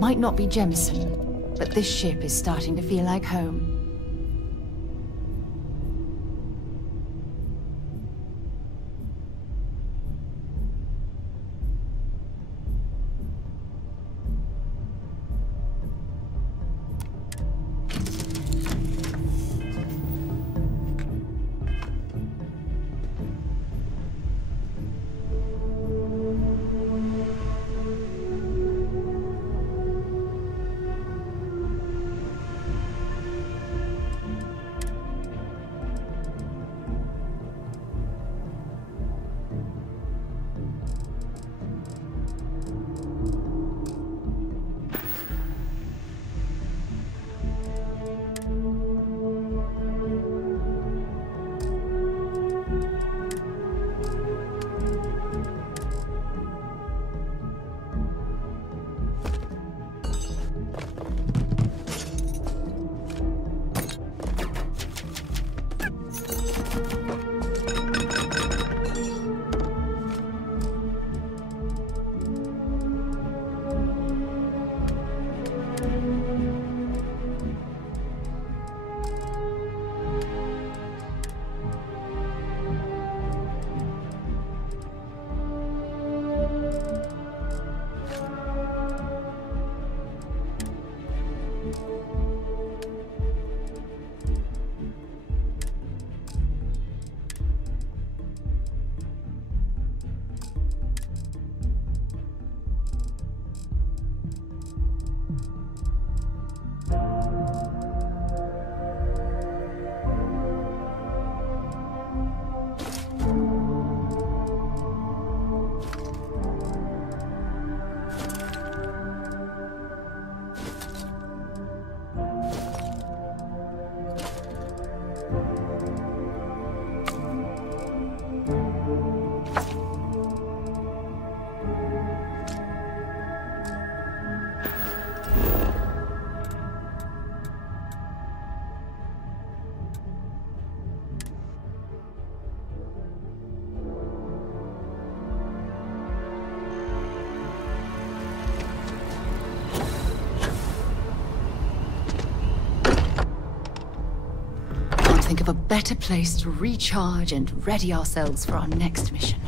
Might not be Jemison, but this ship is starting to feel like home. Think of a better place to recharge and ready ourselves for our next mission.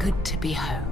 good to be home.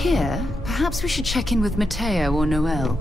here, perhaps we should check in with Matteo or Noel.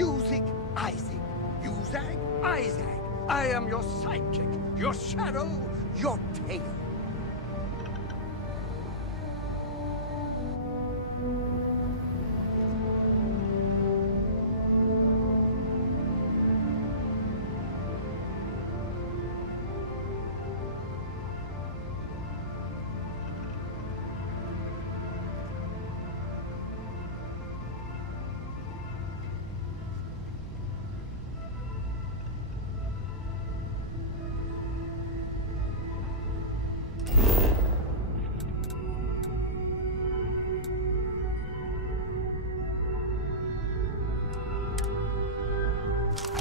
You zig, I zig. You zag, I zag. I am your sidekick, your shadow, your tail.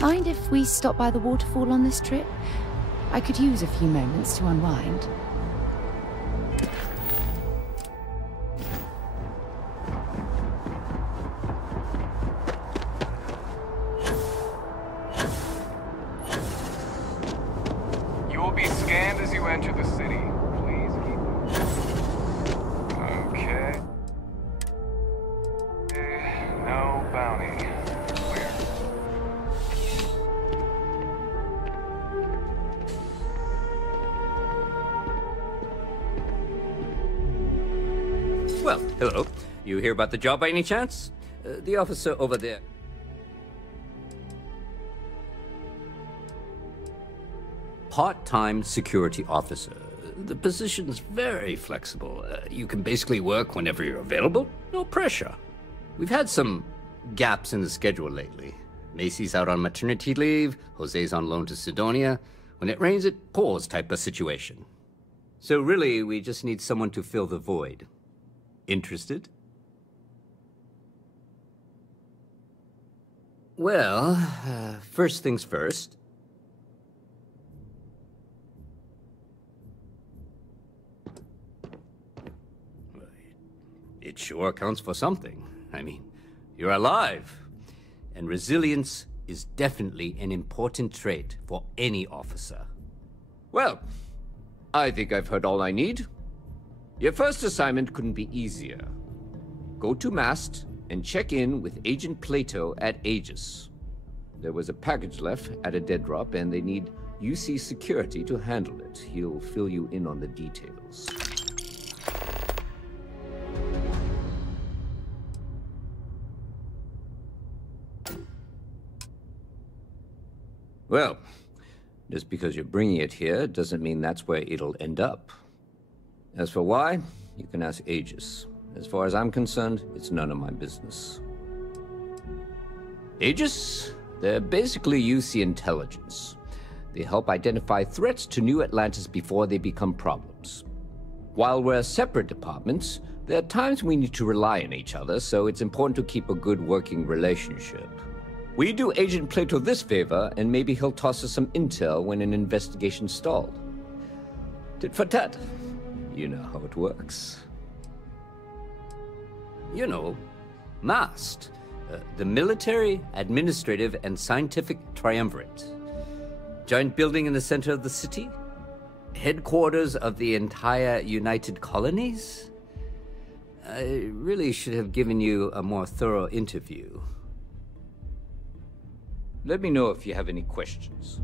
Mind if we stop by the waterfall on this trip? I could use a few moments to unwind. You will be scanned as you enter the city. Please keep... Okay. No bounty. Clear. Well, hello. You hear about the job by any chance? The officer over there. Part-time security officer. The position's very flexible. You can basically work whenever you're available. No pressure. We've had some gaps in the schedule lately. Macy's out on maternity leave. Jose's on loan to Sidonia. When it rains, it pours type of situation. So really, we just need someone to fill the void. Interested? Well, first things first. It sure counts for something. I mean, you're alive. And resilience is definitely an important trait for any officer. Well, I think I've heard all I need. Your first assignment couldn't be easier. Go to Mast and check in with Agent Plato at Aegis. There was a package left at a dead drop, and they need UC security to handle it. He'll fill you in on the details. Well, just because you're bringing it here doesn't mean that's where it'll end up. As for why, you can ask Aegis. As far as I'm concerned, it's none of my business. Aegis? They're basically UC intelligence. They help identify threats to New Atlantis before they become problems. While we're separate departments, there are times we need to rely on each other, so it's important to keep a good working relationship. We do Agent Plato this favor, and maybe he'll toss us some intel when an investigation stalled. Tit for tat. You know how it works. You know, MAST, the Military, Administrative, and Scientific Triumvirate. Giant building in the center of the city? Headquarters of the entire United Colonies? I really should have given you a more thorough interview. Let me know if you have any questions.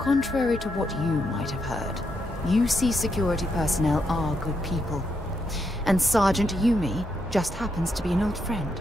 Contrary to what you might have heard, UC security personnel are good people. And Sergeant Yumi just happens to be an old friend.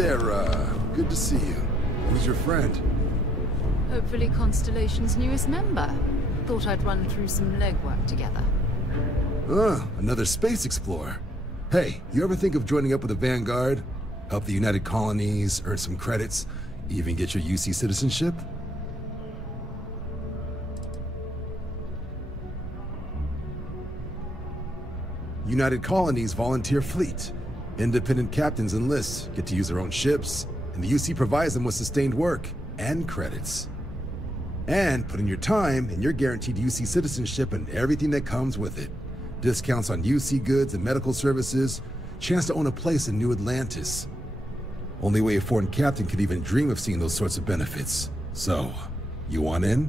Sarah. Good to see you. Who's your friend? Hopefully Constellation's newest member. Thought I'd run through some legwork together. Another space explorer. Hey, you ever think of joining up with the Vanguard? Help the United Colonies, earn some credits, even get your UC citizenship? United Colonies volunteer fleet. Independent captains enlist, get to use their own ships, and the UC provides them with sustained work and credits. And put in your time, and you're guaranteed UC citizenship and everything that comes with it. Discounts on UC goods and medical services, chance to own a place in New Atlantis. Only way a foreign captain could even dream of seeing those sorts of benefits. So, you want in?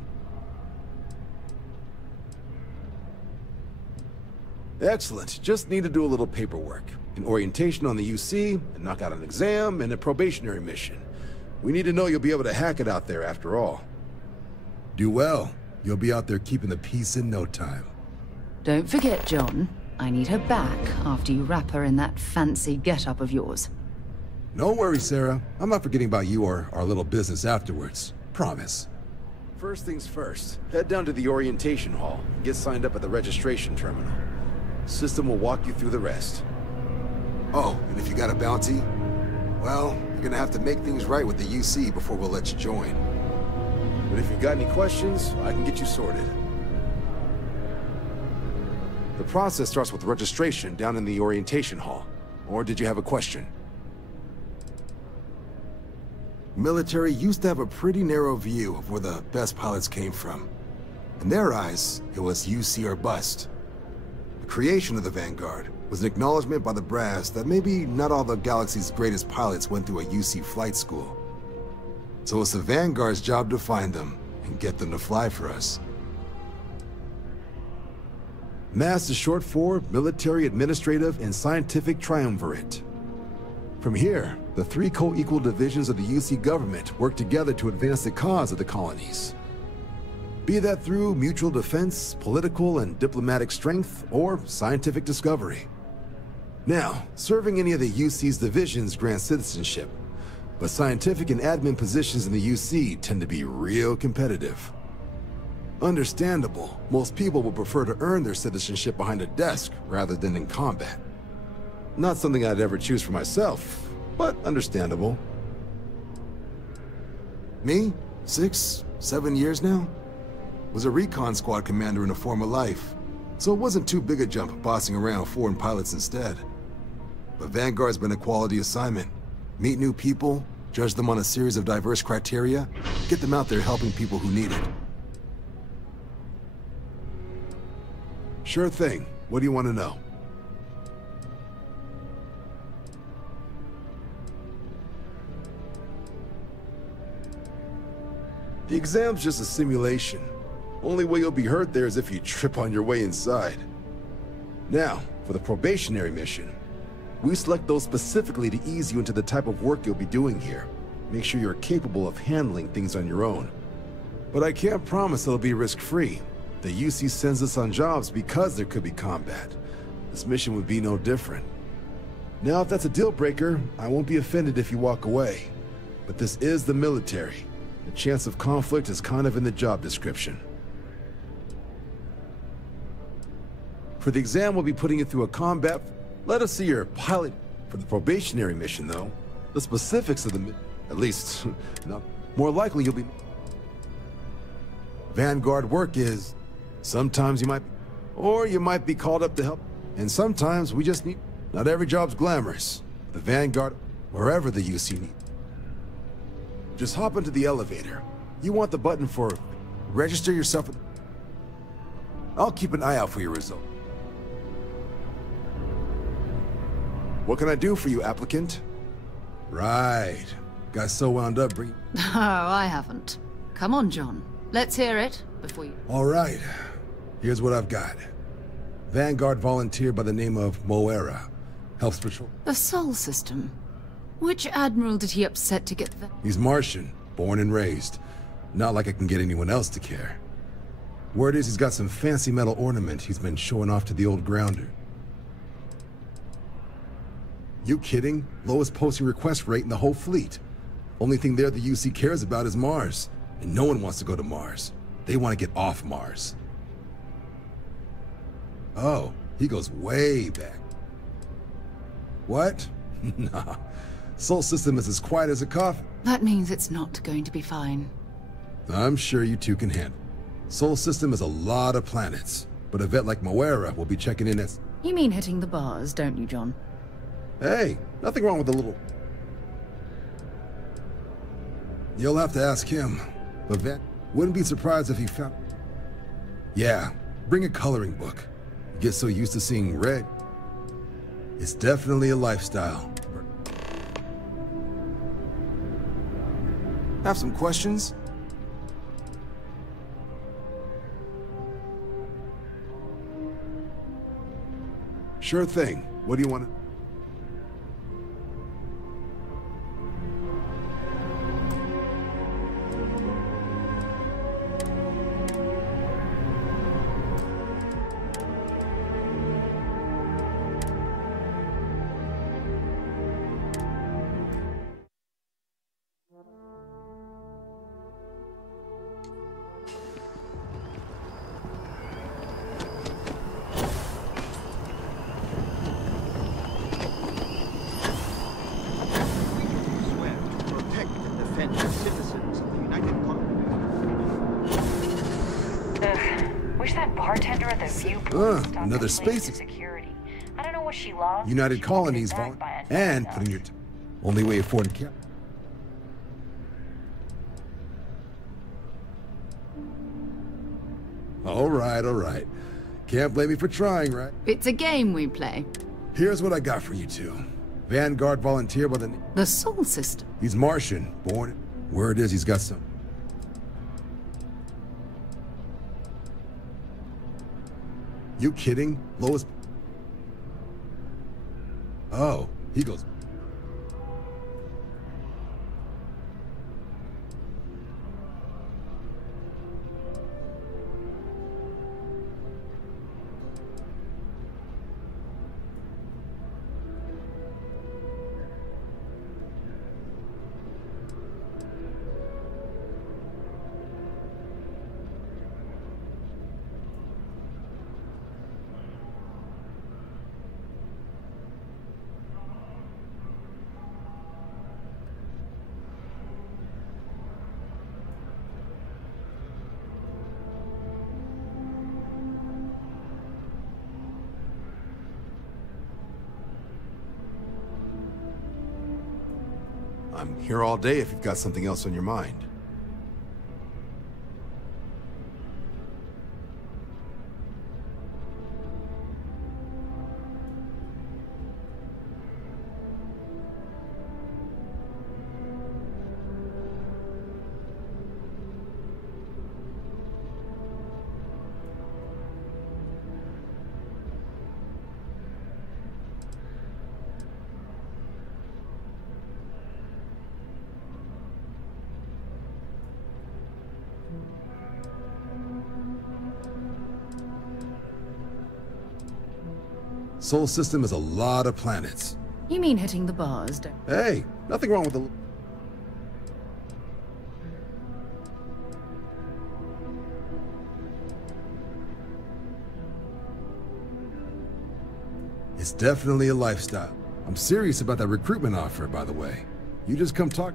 Excellent. Just need to do a little paperwork. An orientation on the UC, and knock out an exam, and a probationary mission. We need to know you'll be able to hack it out there after all. Do well. You'll be out there keeping the peace in no time. Don't forget, John. I need her back after you wrap her in that fancy get-up of yours. No worries, Sarah. I'm not forgetting about you or our little business afterwards. Promise. First things first, head down to the orientation hall and get signed up at the registration terminal. System will walk you through the rest. Oh, and if you got a bounty, well, you're gonna have to make things right with the UC before we'll let you join. But if you got any questions, I can get you sorted. The process starts with registration down in the orientation hall. Or did you have a question? Military used to have a pretty narrow view of where the best pilots came from. In their eyes, it was UC or bust. The creation of the Vanguard was an acknowledgement by the brass that maybe not all the galaxy's greatest pilots went through a UC flight school. So it's the Vanguard's job to find them and get them to fly for us. MAST is short for Military, Administrative, and Scientific Triumvirate. From here, the three co-equal divisions of the UC government work together to advance the cause of the colonies. Be that through mutual defense, political and diplomatic strength, or scientific discovery. Now, serving any of the UC's divisions grants citizenship, but scientific and admin positions in the UC tend to be real competitive. Understandable, most people would prefer to earn their citizenship behind a desk rather than in combat. Not something I'd ever choose for myself, but understandable. Me? 6, 7 years now? Was a recon squad commander in a former life, so it wasn't too big a jump bossing around foreign pilots instead. But Vanguard's been a quality assignment. Meet new people, judge them on a series of diverse criteria, get them out there helping people who need it. Sure thing. What do you want to know? The exam's just a simulation. Only way you'll be hurt there is if you trip on your way inside. Now, for the probationary mission. We select those specifically to ease you into the type of work you'll be doing here. Make sure you're capable of handling things on your own. But I can't promise it'll be risk-free. The UC sends us on jobs because there could be combat. This mission would be no different. Now, if that's a deal-breaker, I won't be offended if you walk away. But this is the military. The chance of conflict is kind of in the job description. For the exam, we'll be putting you through a combat. Let us see your pilot. For the probationary mission, though, the specifics of the at least, not more likely you'll be. Vanguard work is, sometimes you might, or you might be called up to help, and sometimes we just need. Not every job's glamorous. The Vanguard, wherever the UC need. Just hop into the elevator. You want the button for register yourself. I'll keep an eye out for your result. What can I do for you, applicant? Right. Got so wound up bringing... Oh, I haven't. Come on, John. Let's hear it before you... All right. Here's what I've got. Vanguard volunteer by the name of Moera. Helps patrol... The Sol system. Which admiral did he upset to get the... He's Martian, born and raised. Not like I can get anyone else to care. Word is he's got some fancy metal ornament he's been showing off to the old grounder. You kidding? Lowest posting request rate in the whole fleet. Only thing there the UC cares about is Mars. And no one wants to go to Mars. They want to get off Mars. Oh, he goes way back. What? Nah. Sol system is as quiet as a coffin. That means it's not going to be fine. I'm sure you two can handle. Sol system is a lot of planets, but a vet like Moira will be checking in as... You mean hitting the bars, don't you, John? Hey, nothing wrong with the little... You'll have to ask him, but vet wouldn't be surprised if he found... Yeah, bring a coloring book. Get so used to seeing red. It's definitely a lifestyle. Have some questions? Sure thing. What do you want to... Another space security. I don't know what she loves. United Colonies and putting your only way affording cap. All right. Can't blame me for trying, right? It's a game we play. Here's what I got for you two. Vanguard volunteer by the... The Sol system. He's Martian, born... Word is he's got some... You kidding? Lowest... Oh, he goes... I'm here all day if you've got something else on your mind. Sol system is a lot of planets. You mean hitting the bars, don't you? Hey, nothing wrong with the... It's definitely a lifestyle. I'm serious about that recruitment offer, by the way. You just come talk...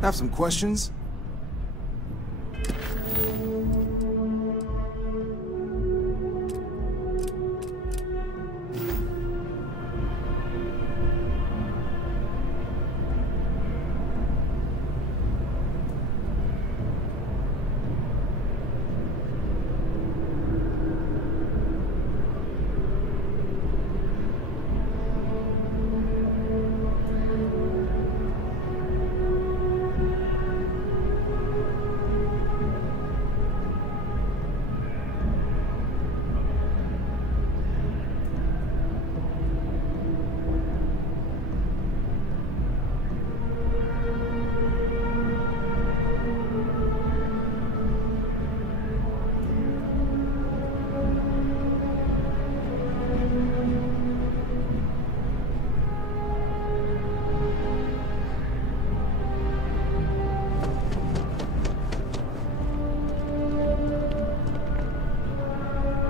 Have some questions?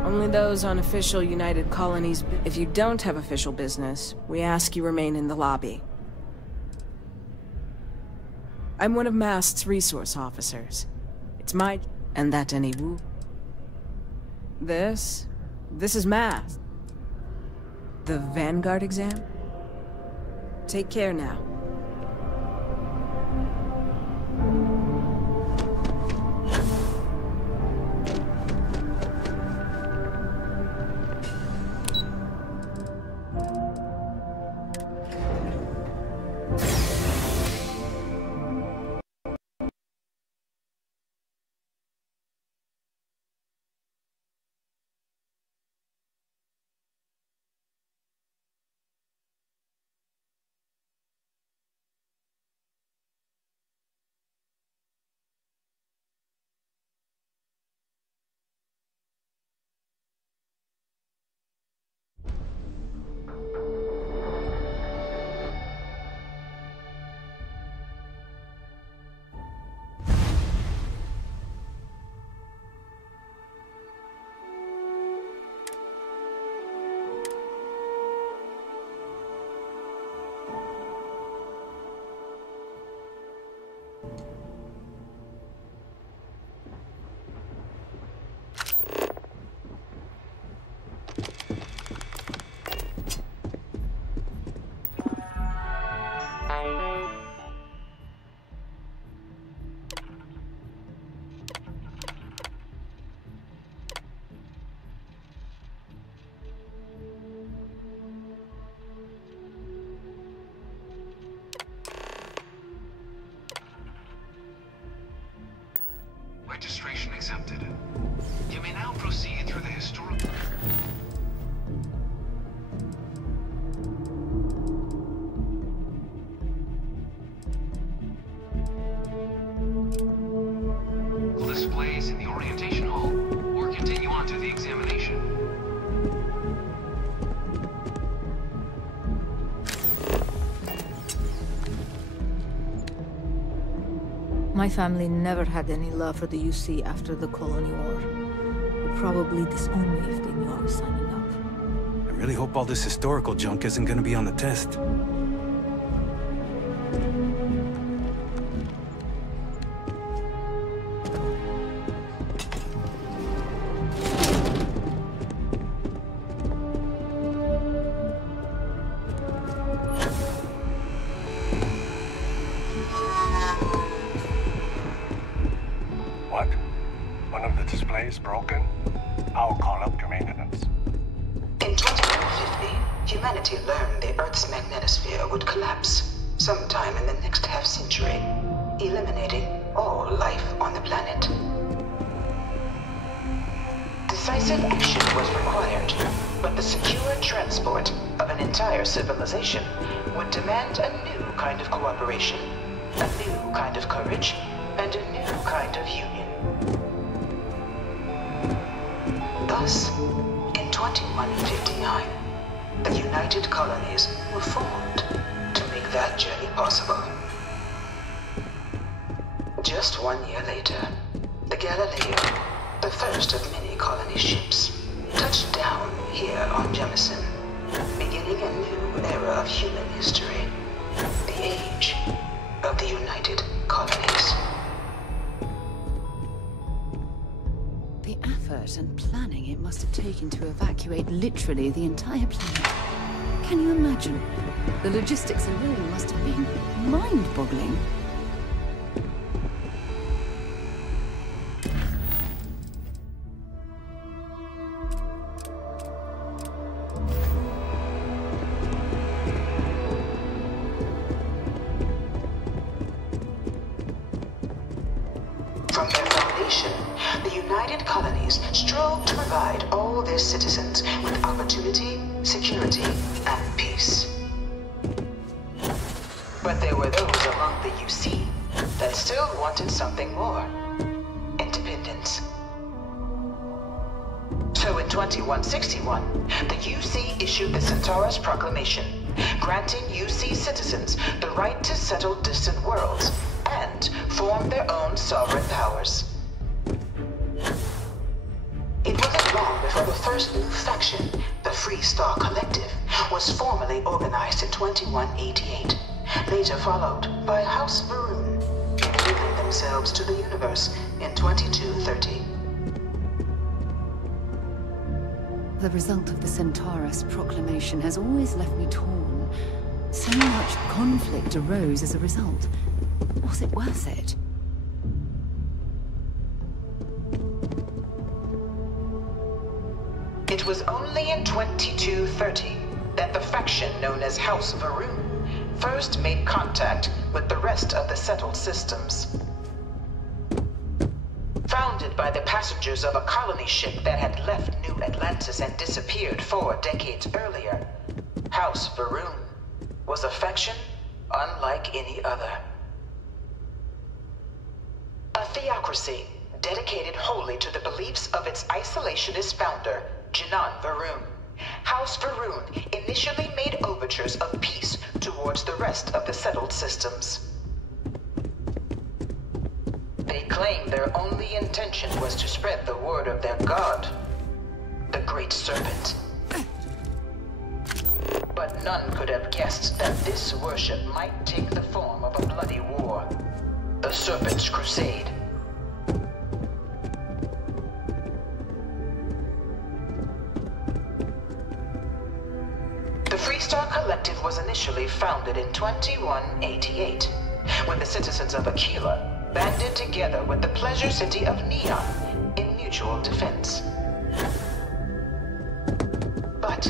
Only those on official United Colonies. If you don't have official business, we ask you remain in the lobby. I'm one of Mast's resource officers. It's my... and that any woo... This is Mast. The Vanguard exam? Take care now. Registration accepted. You may now proceed through the historic... displays in the orientation hall, or continue on to the examination. My family never had any love for the UC after the Colony War. Would probably disown me if they knew I was signing up. I really hope all this historical junk isn't gonna be on the test. Broken, I'll call up your maintenance. In 2150, humanity learned the Earth's magnetosphere would collapse sometime in the next half-century, eliminating all life on the planet. Decisive action was required, but the secure transport of an entire civilization would demand a new kind of cooperation, a new kind of courage, and a new kind of union. Thus, in 2159, the United Colonies were formed to make that journey possible. Just 1 year later, the Galileo, the first of many colony ships, touched down here on Jemison, beginning a new era of human history, the age of the United Colonies. The effort and planning it must have taken to evacuate literally the entire planet. Can you imagine? The logistics alone must have been mind-boggling. From their foundation, the United Colonies strove to provide all their citizens with opportunity, security, and peace. But there were those among the UC that still wanted something more: independence. So in 2161, the UC issued the Centaurus Proclamation, granting UC citizens the right to settle distant worlds and form their own sovereign powers. It wasn't long before for the first new faction, the Free Star Collective, was formally organized in 2188, later followed by House Varun, revealing themselves to the universe in 2230. The result of the Centaurus proclamation has always left me torn. So much conflict arose as a result. Was it worth it? It was only in 2230 that the faction known as House Varun first made contact with the rest of the settled systems. Founded by the passengers of a colony ship that had left New Atlantis and disappeared 4 decades earlier, House Varun was a faction unlike any other. A theocracy dedicated wholly to the beliefs of its isolationist founder, GN Varun. House Varun initially made overtures of peace towards the rest of the settled systems. They claimed their only intention was to spread the word of their god, the Great Serpent. But none could have guessed that this worship might take the form of a bloody war, the Serpent's Crusade. The Free Star Collective was initially founded in 2188, when the citizens of Aquila banded together with the pleasure city of Neon in mutual defense. But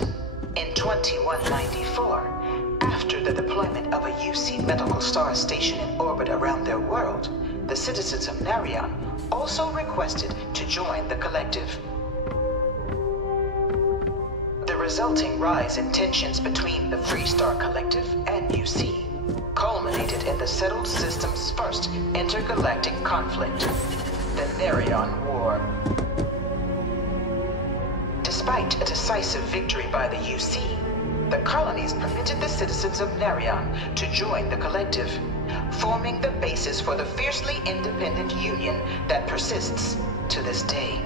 in 2194, after the deployment of a UC medical star station in orbit around their world, the citizens of Narion also requested to join the collective. The resulting rise in tensions between the Free Star Collective and UC culminated in the settled system's first intergalactic conflict, the Narion War. Despite a decisive victory by the UC, the colonies permitted the citizens of Narion to join the collective, forming the basis for the fiercely independent union that persists to this day.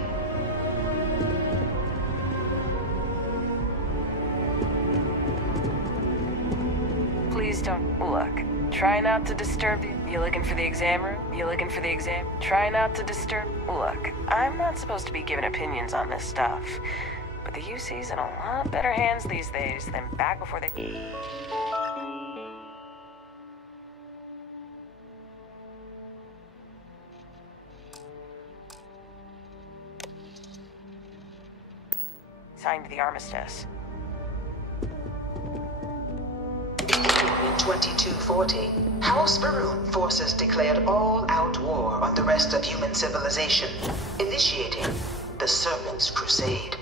Please don't look. Try not to disturb you. You looking for the exam room? You looking for the exam? Try not to disturb. Look, I'm not supposed to be giving opinions on this stuff, but the UC's in a lot better hands these days than back before they... signed the armistice. In 2240, House Varun forces declared all-out war on the rest of human civilization, initiating the Serpent's Crusade.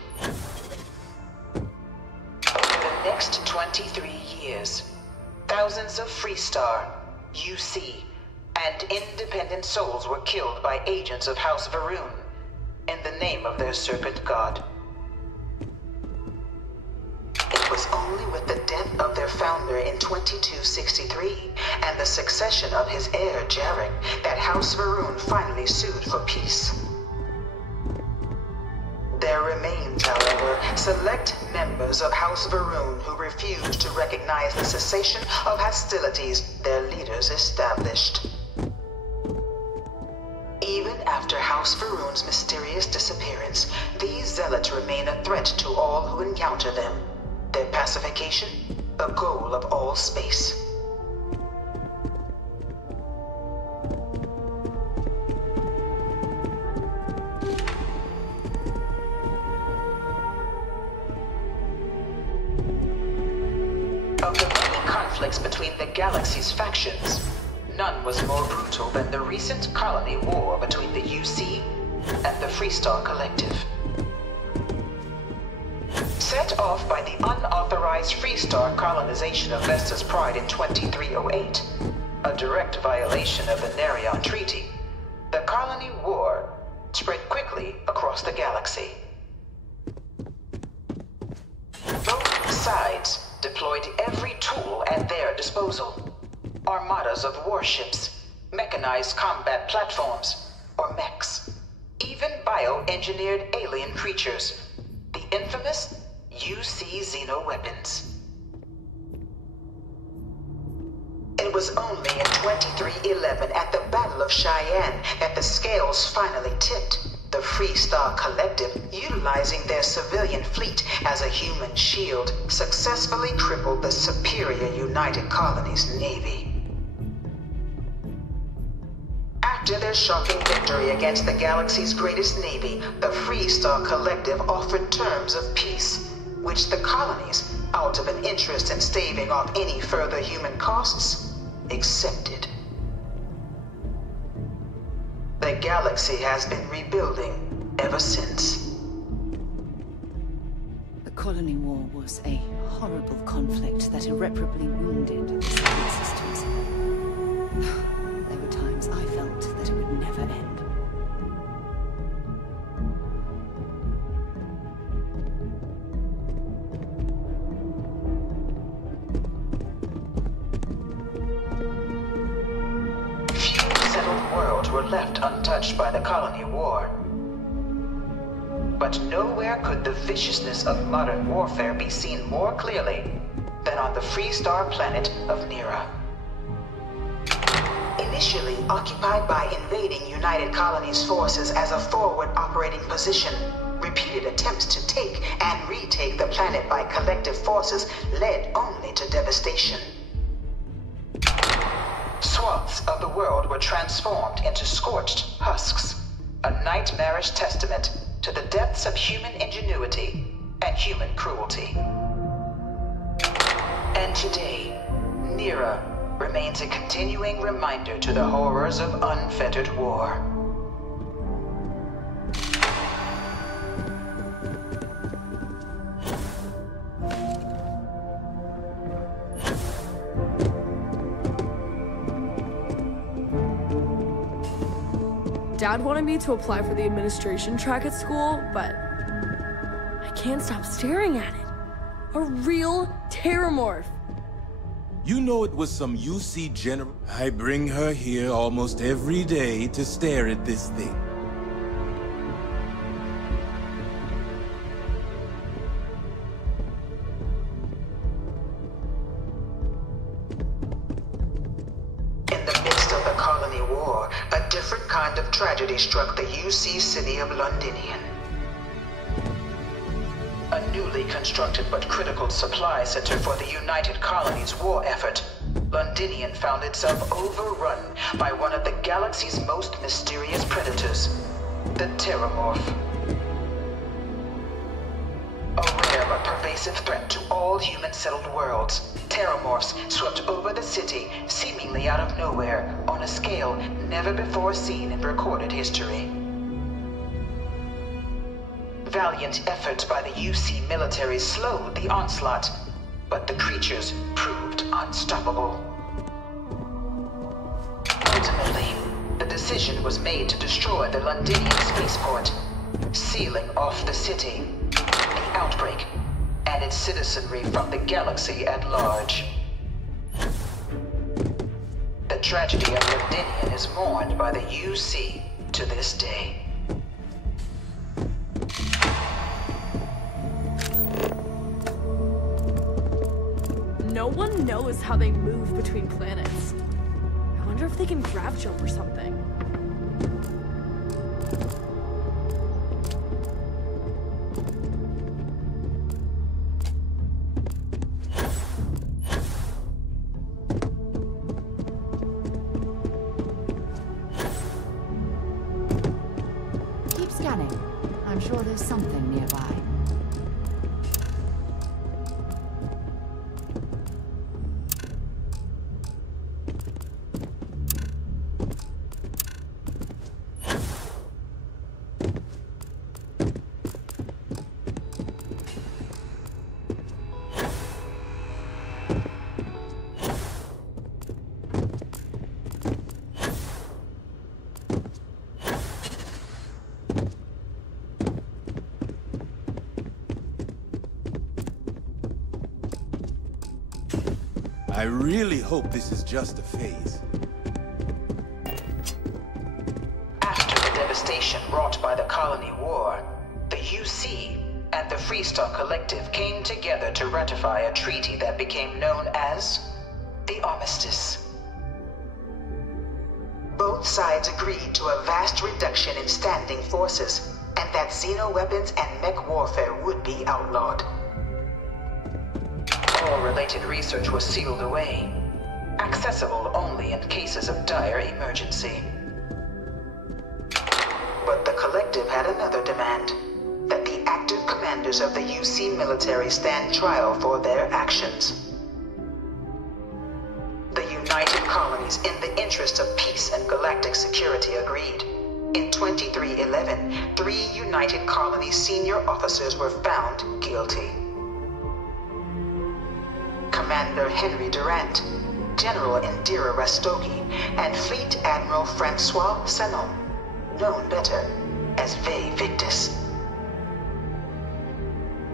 Over the next 23 years, thousands of Free Star, UC, and independent souls were killed by agents of House Varun in the name of their serpent god. It was only with the death of their founder in 2263 and the succession of his heir, Jarek, that House Varun finally sued for peace. There remains, however, select members of House Varun who refused to recognize the cessation of hostilities their leaders established. Even after House Varun's mysterious disappearance, these zealots remain a threat to all who encounter them. Their pacification, a goal of all space. Of the many conflicts between the galaxy's factions, none was more brutal than the recent colony war between the UC and the Free Star Collective. Set off by the unauthorized Free Star colonization of Vesta's Pride in 2308, a direct violation of the Narion Treaty, the colony war spread quickly across the galaxy. Both sides deployed every tool at their disposal. Armadas of warships, mechanized combat platforms, or mechs, even bioengineered alien creatures. The infamous UC xenoweapons. It was only in 2311 at the Battle of Cheyenne that the scales finally tipped. The Freestar Collective, utilizing their civilian fleet as a human shield, successfully crippled the superior United Colonies Navy. After their shocking victory against the galaxy's greatest navy, the Freestar Collective offered terms of peace, which the colonies, out of an interest in staving off any further human costs, accepted. The galaxy has been rebuilding ever since. The Colony War was a horrible conflict that irreparably wounded the Soviet systems. There were times I felt that it would never end. Were left untouched by the Colony War. But nowhere could the viciousness of modern warfare be seen more clearly than on the Freestar planet of Nira. Initially occupied by invading United Colonies forces as a forward operating position, repeated attempts to take and retake the planet by collective forces led only to devastation. Swaths of the world were transformed into scorched husks, a nightmarish testament to the depths of human ingenuity and human cruelty. And today, Nira remains a continuing reminder to the horrors of unfettered war. Dad wanted me to apply for the administration track at school, but I can't stop staring at it. A real terramorph. You know it was some UC general. I bring her here almost every day to stare at this thing. Tragedy struck the UC city of Londinian. A newly constructed but critical supply center for the United Colonies' war effort, Londinian found itself overrun by one of the galaxy's most mysterious predators, the Terramorph. A rare but pervasive threat to all human-settled worlds, Terramorphs swept over the city, seemingly out of nowhere, on a scale never before seen in recorded history. Valiant efforts by the UC military slowed the onslaught, but the creatures proved unstoppable. Ultimately, the decision was made to destroy the Londinian spaceport, sealing off the city, the outbreak, and its citizenry from the galaxy at large. The tragedy of Londinian is mourned by the UC to this day. No one knows how they move between planets. I wonder if they can grav jump or something. Keep scanning. I'm sure there's something nearby. I really hope this is just a phase. After the devastation wrought by the Colony War, the UC and the Freestar Collective came together to ratify a treaty that became known as the Armistice. Both sides agreed to a vast reduction in standing forces, and that xeno-weapons and mech warfare would be outlawed. All related research was sealed away, accessible only in cases of dire emergency. But the Collective had another demand, that the active commanders of the UC military stand trial for their actions. The United Colonies, in the interest of peace and galactic security, agreed. In 2311, 3 United Colonies senior officers were found guilty. Commander Henry Durant, General Indira Rastogi, and Fleet Admiral Francois Sanon, known better as Ve Victus.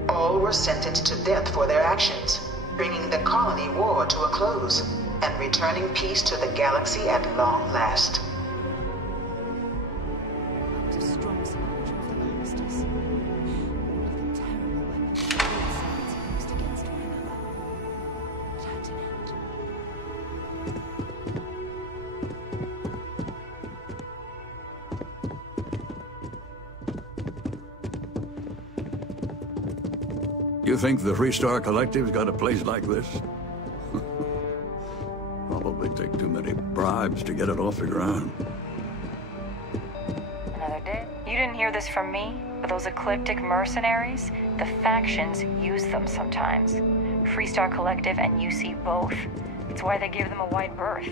All were sentenced to death for their actions, bringing the colony war to a close and returning peace to the galaxy at long last. A strong supporter of the Armistice. All of the terrible weapons both sides used against one another. It had an end. You think the Freestar Collective's got a place like this? Probably take too many bribes to get it off the ground. Another day. You didn't hear this from me, but those ecliptic mercenaries, the factions use them sometimes. Freestar Collective and UC both. It's why they give them a wide berth.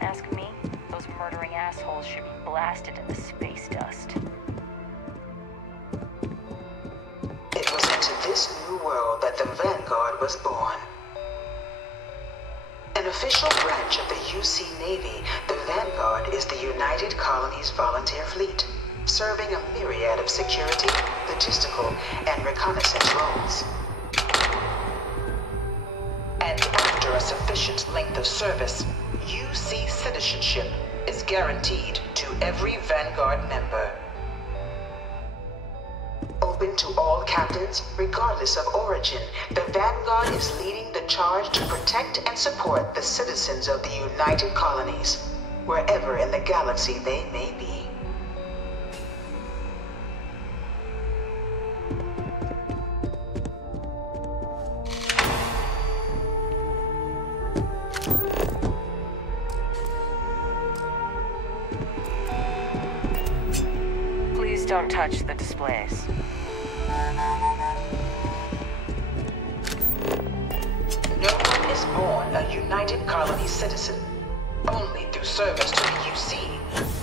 Ask me, those murdering assholes should be blasted into space dust. It was into this new world that the Vanguard was born. An official branch of the UC Navy, the Vanguard is the United Colonies Volunteer Fleet, serving a myriad of security, logistical, and reconnaissance roles. And after a sufficient length of service, UC citizenship is guaranteed to every Vanguard member. Open to all captains, regardless of origin, the Vanguard is leading the charge to protect and support the citizens of the United Colonies, wherever in the galaxy they may be. Please don't touch the displays. No one is born a United Colonies citizen. Only through service to the UC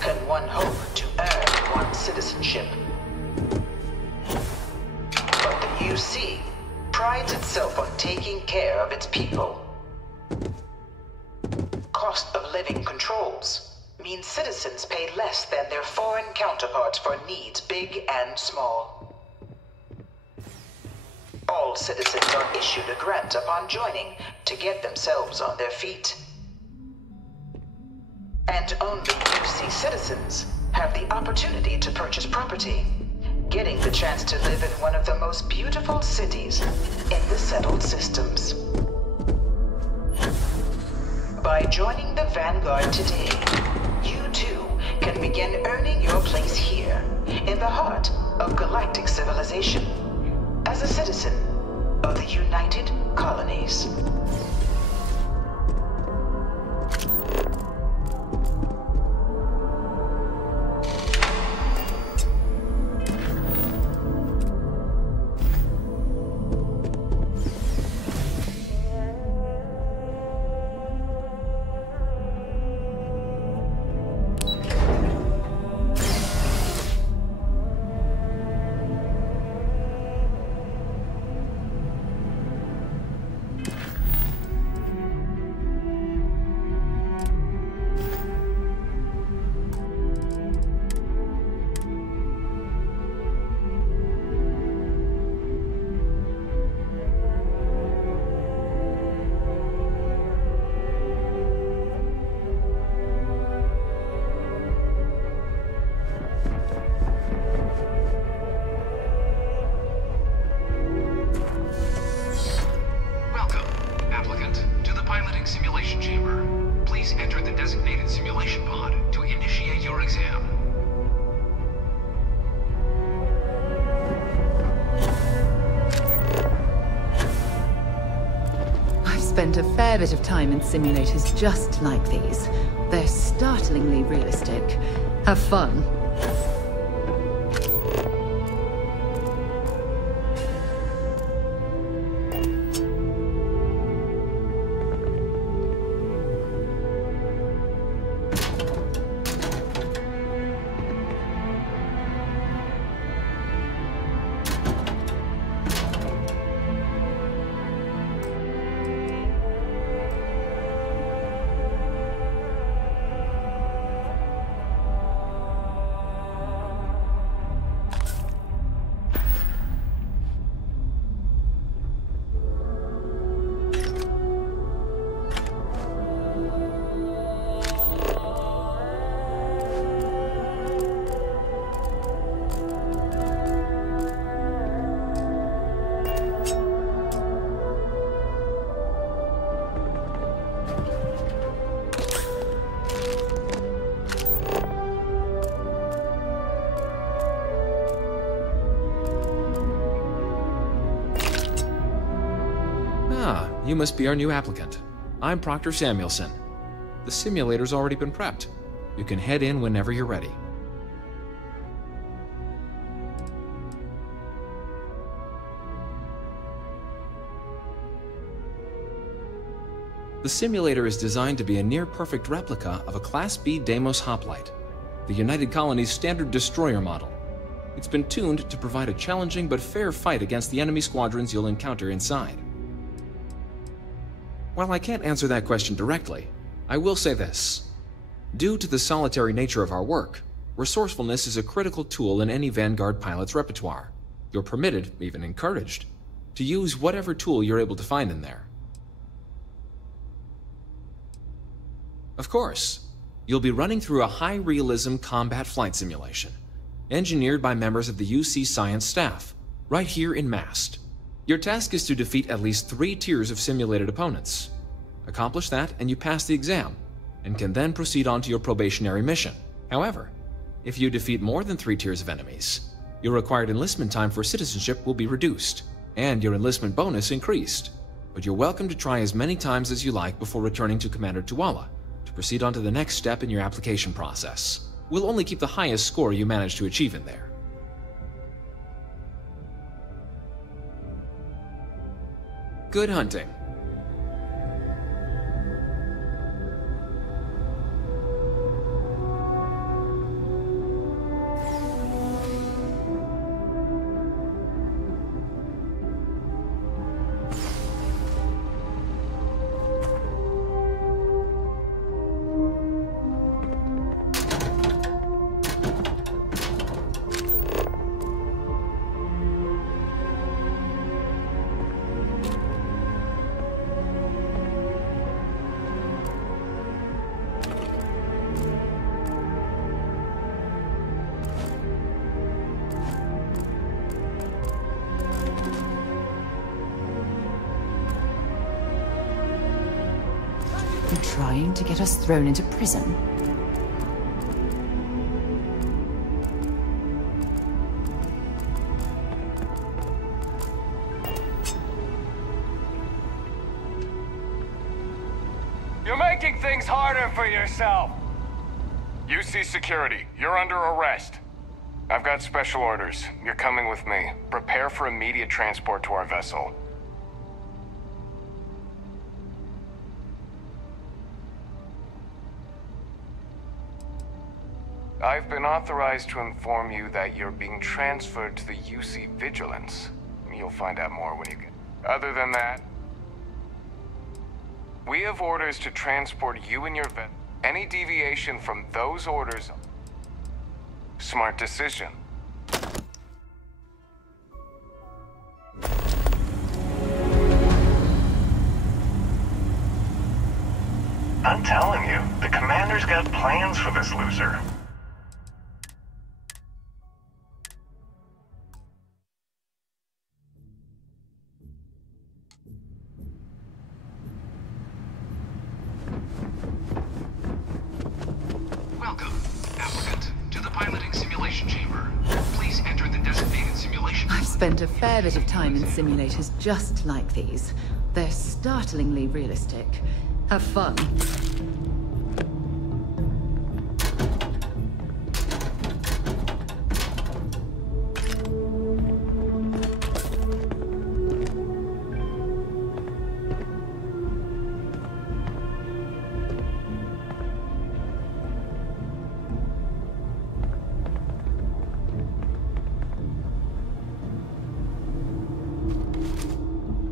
can one hope to earn one's citizenship. But the UC prides itself on taking care of its people. Cost of living controls means citizens pay less than their foreign counterparts for needs big and small. All citizens are issued a grant upon joining to get themselves on their feet. And only UC citizens have the opportunity to purchase property, getting the chance to live in one of the most beautiful cities in the settled systems. By joining the Vanguard today, you too can begin earning your place here, in the heart of galactic civilization, as a citizen of the United Colonies. spent a fair bit of time in simulators just like these. They're startlingly realistic. Have fun. You must be our new applicant. I'm Proctor Samuelson. The simulator's already been prepped. You can head in whenever you're ready. The simulator is designed to be a near-perfect replica of a Class B Deimos hoplite, the United Colony's standard destroyer model. It's been tuned to provide a challenging but fair fight against the enemy squadrons you'll encounter inside. While I can't answer that question directly, I will say this. Due to the solitary nature of our work, resourcefulness is a critical tool in any Vanguard pilot's repertoire. You're permitted, even encouraged, to use whatever tool you're able to find in there. Of course, you'll be running through a high-realism combat flight simulation, engineered by members of the UC science staff, right here in Mast. Your task is to defeat at least 3 tiers of simulated opponents. Accomplish that and you pass the exam, and can then proceed on to your probationary mission. However, if you defeat more than 3 tiers of enemies, your required enlistment time for citizenship will be reduced, and your enlistment bonus increased. But you're welcome to try as many times as you like before returning to Commander Tuala to proceed on to the next step in your application process. We'll only keep the highest score you manage to achieve in there. Good hunting. Trying to get us thrown into prison. You're making things harder for yourself. UC security, you're under arrest. I've got special orders. You're coming with me. Prepare for immediate transport to our vessel. I've been authorized to inform you that you're being transferred to the UC Vigilance. You'll find out more when you get... Other than that, we have orders to transport you and your vet. Any deviation from those orders... Smart decision. I'm telling you, the commander's got plans for this loser. Welcome, applicant, to the piloting simulation chamber. Please enter the designated simulation. I've spent a fair bit of time in simulators just like these. They're startlingly realistic. Have fun.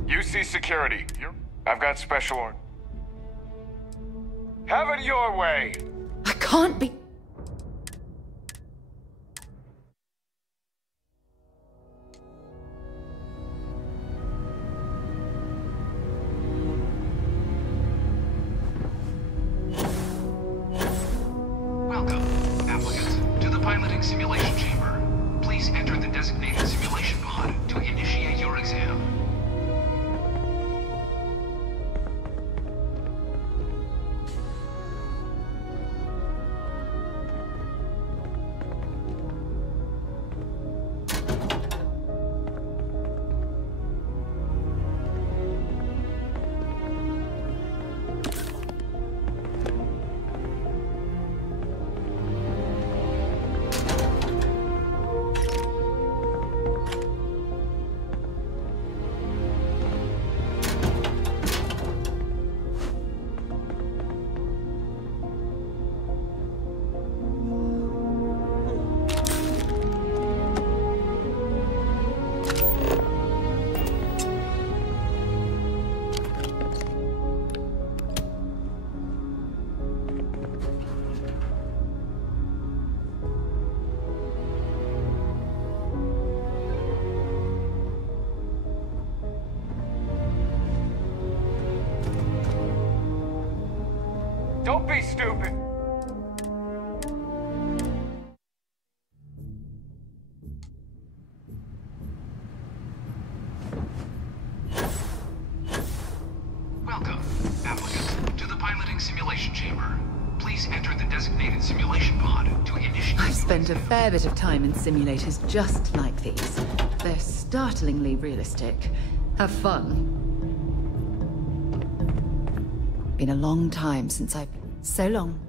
UC security. I've got special order. Have it your way! I can't be... Welcome, applicant, to the piloting simulation chamber. Please enter the designated simulation pod to initiate your exam. Don't be stupid! Welcome, applicant, to the piloting simulation chamber. Please enter the designated simulation pod to initiate... I've spent a fair bit of time in simulators just like these. They're startlingly realistic. Have fun. Been a long time since I've... So long.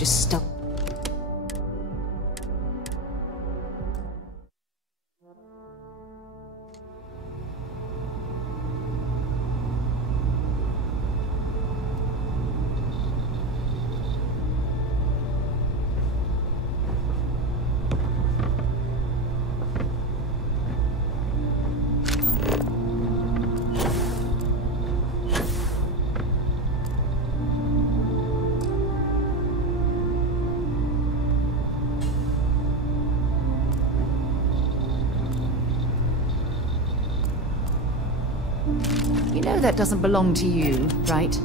just stuck. You know that doesn't belong to you, right?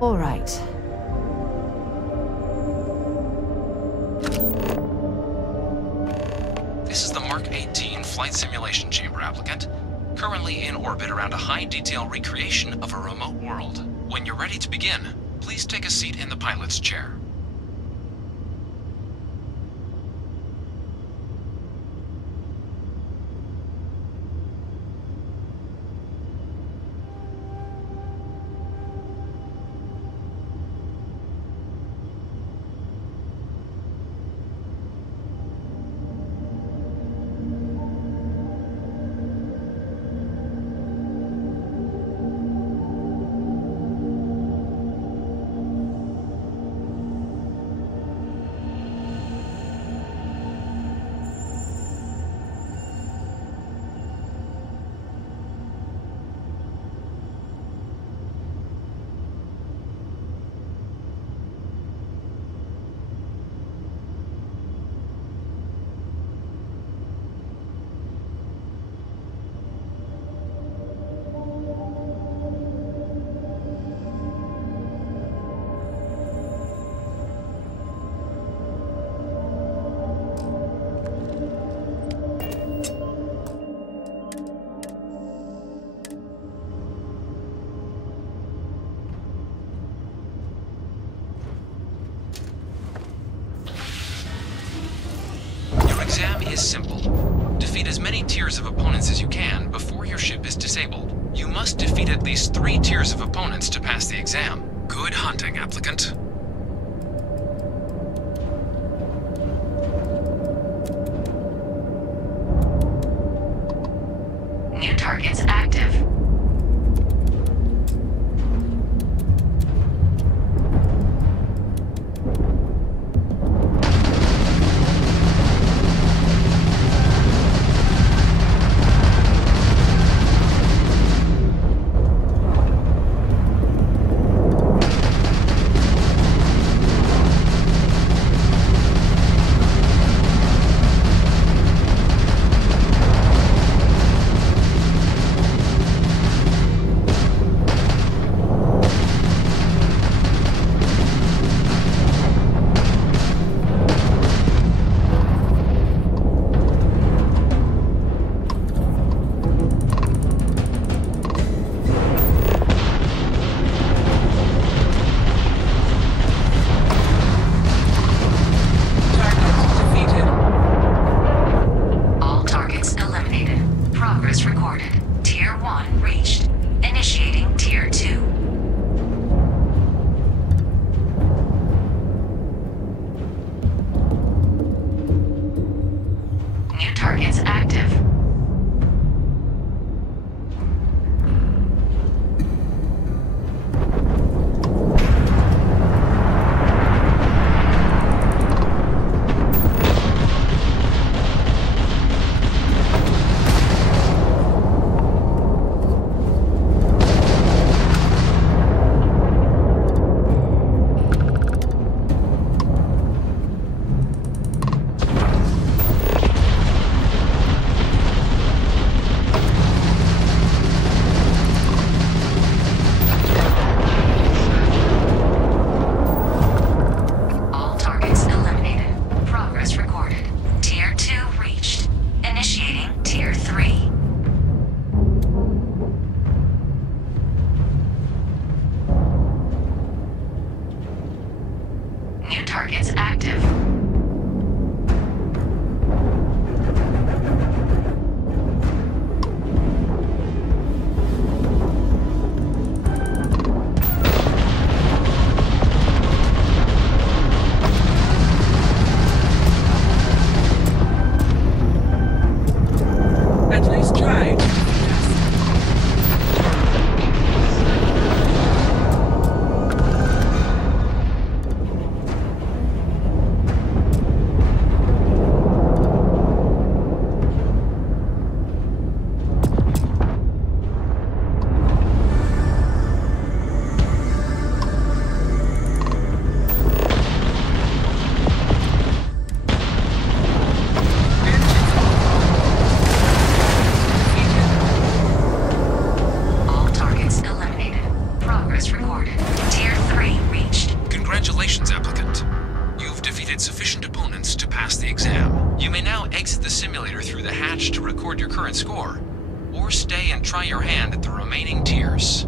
All right. This is the Mark 18 Flight Simulation Chamber applicant, currently in orbit around a high-detail recreation of a remote world. When you're ready to begin, please take a seat in the pilot's chair. Exam is simple. Defeat as many tiers of opponents as you can before your ship is disabled. You must defeat at least 3 tiers of opponents to pass the exam. Good hunting, applicant. New targets active. Progress recorded. Tier 1 reached. Initiating Tier 2. New targets active. Targets active. At least try. Congratulations, applicant. You've defeated sufficient opponents to pass the exam. You may now exit the simulator through the hatch to record your current score, or stay and try your hand at the remaining tiers.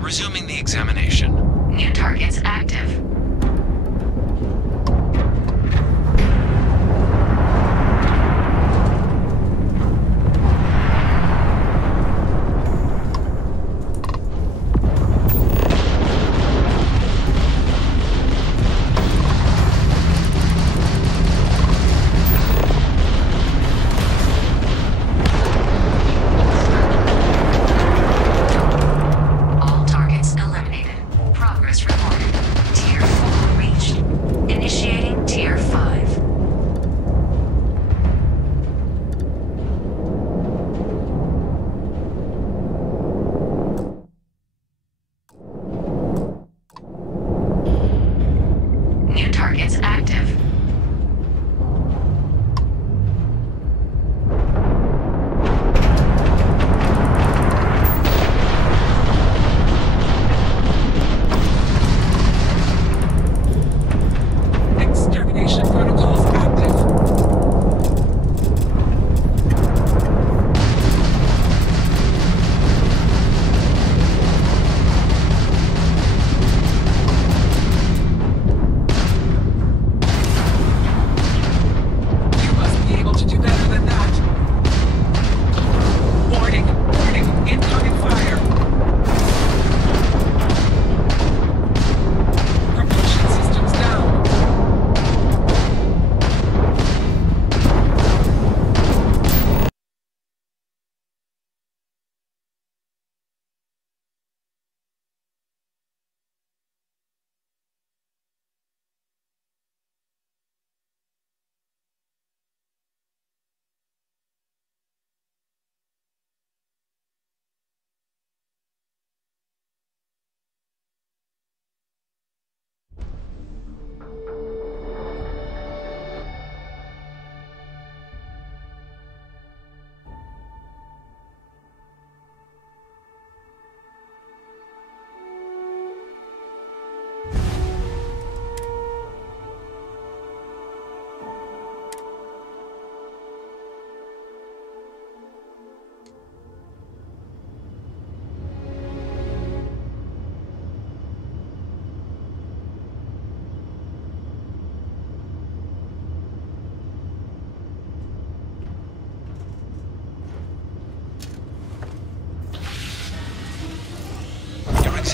Resuming the examination. New targets active. All targets eliminated. Progress recorded. Tier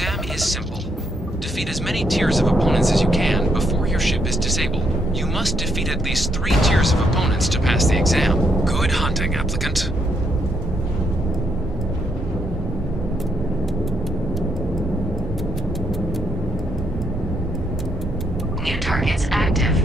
exam is simple. Defeat as many tiers of opponents as you can before your ship is disabled. You must defeat at least 3 tiers of opponents to pass the exam. Good hunting, applicant. New targets active.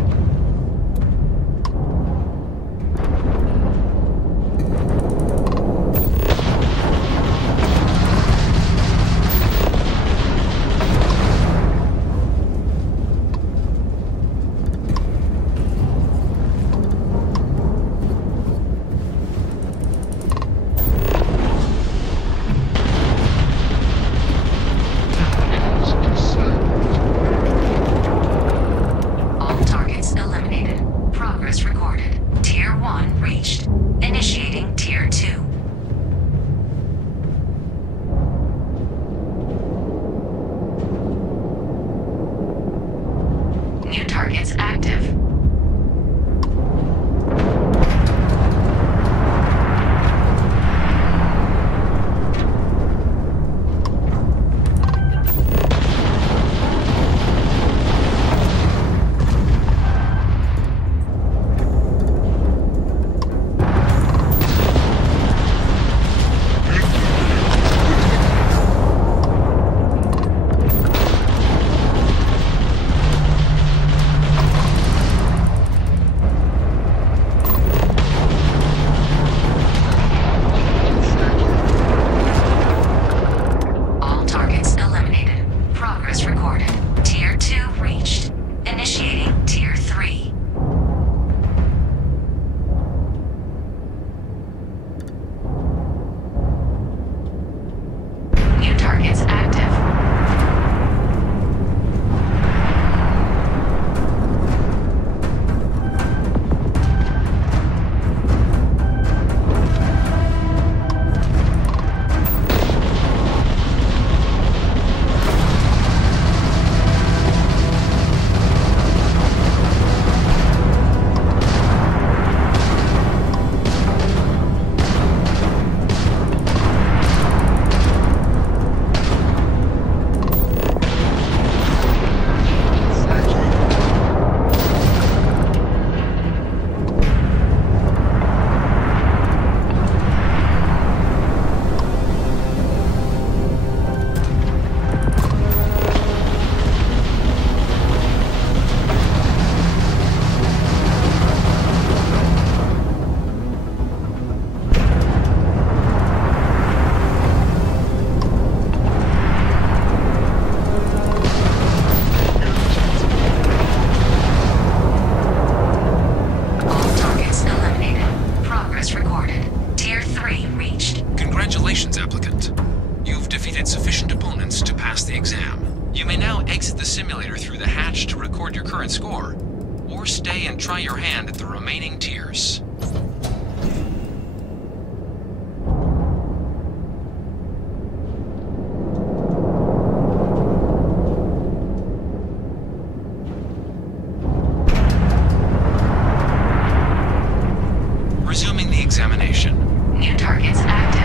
Try your hand at the remaining tiers. Resuming the examination. New targets active.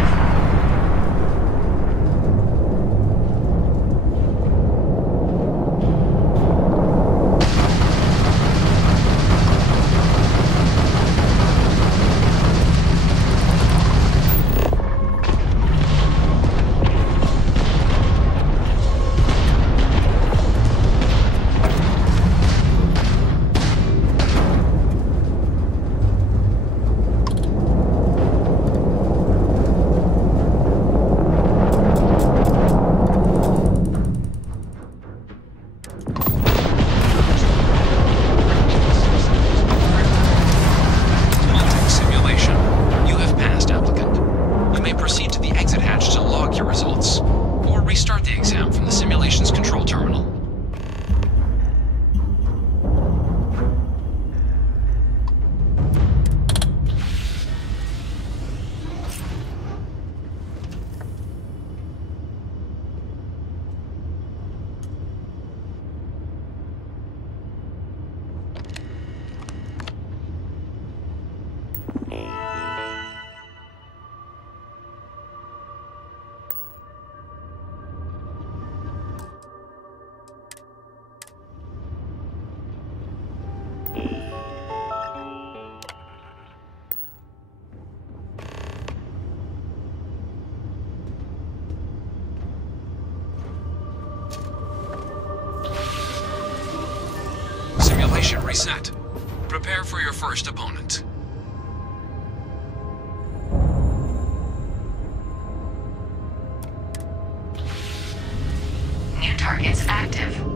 Simulation reset. Prepare for your first opponent. New targets active.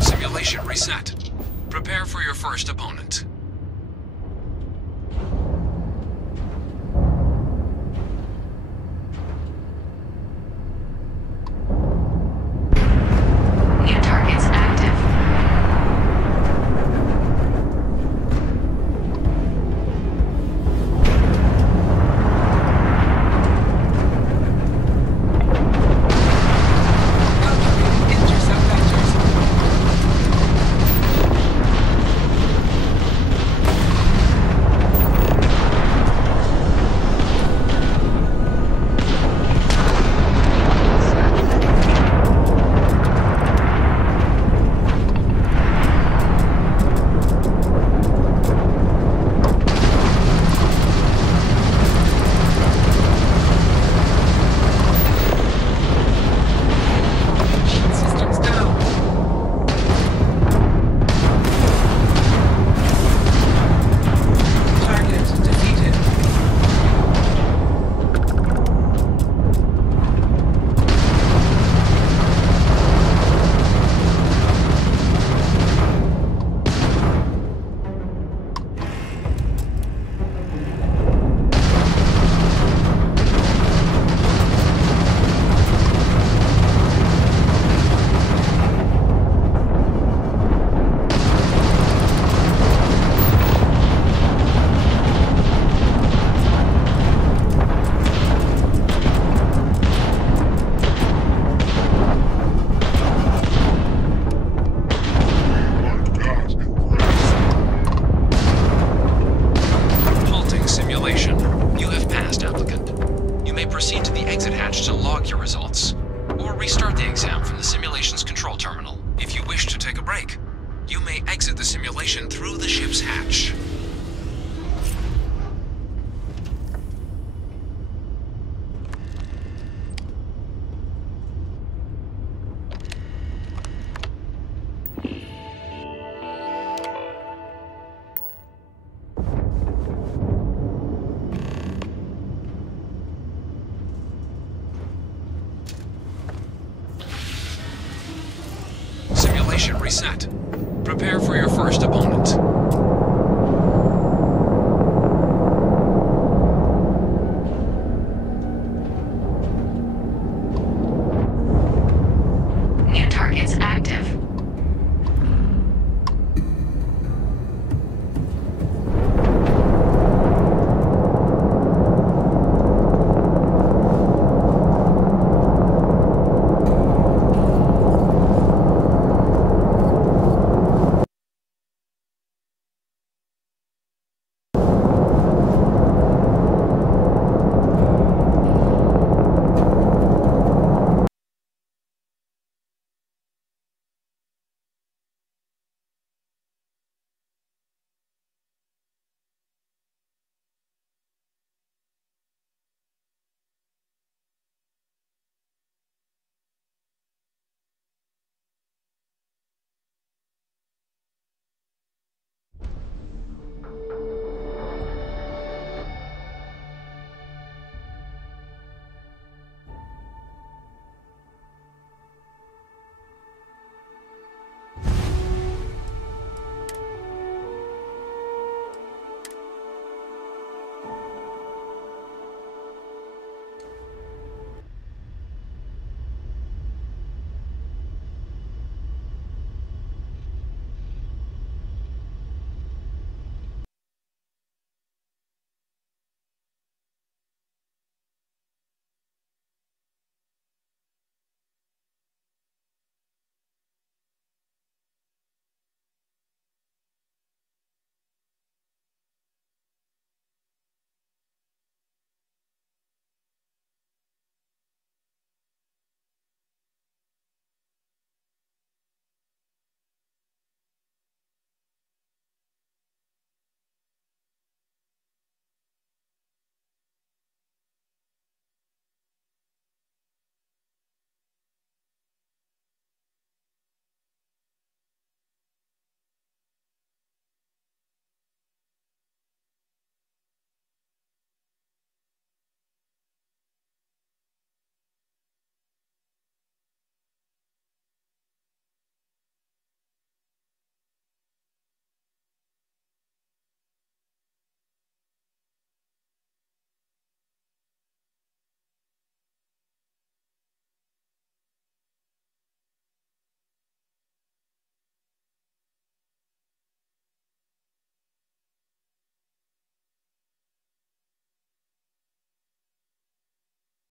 Simulation reset. Prepare for your first opponent. New targets active. hatch to log your results, or restart the exam from the simulation's control terminal. If you wish to take a break, you may exit the simulation through the ship's hatch. Simulation reset. Prepare for your first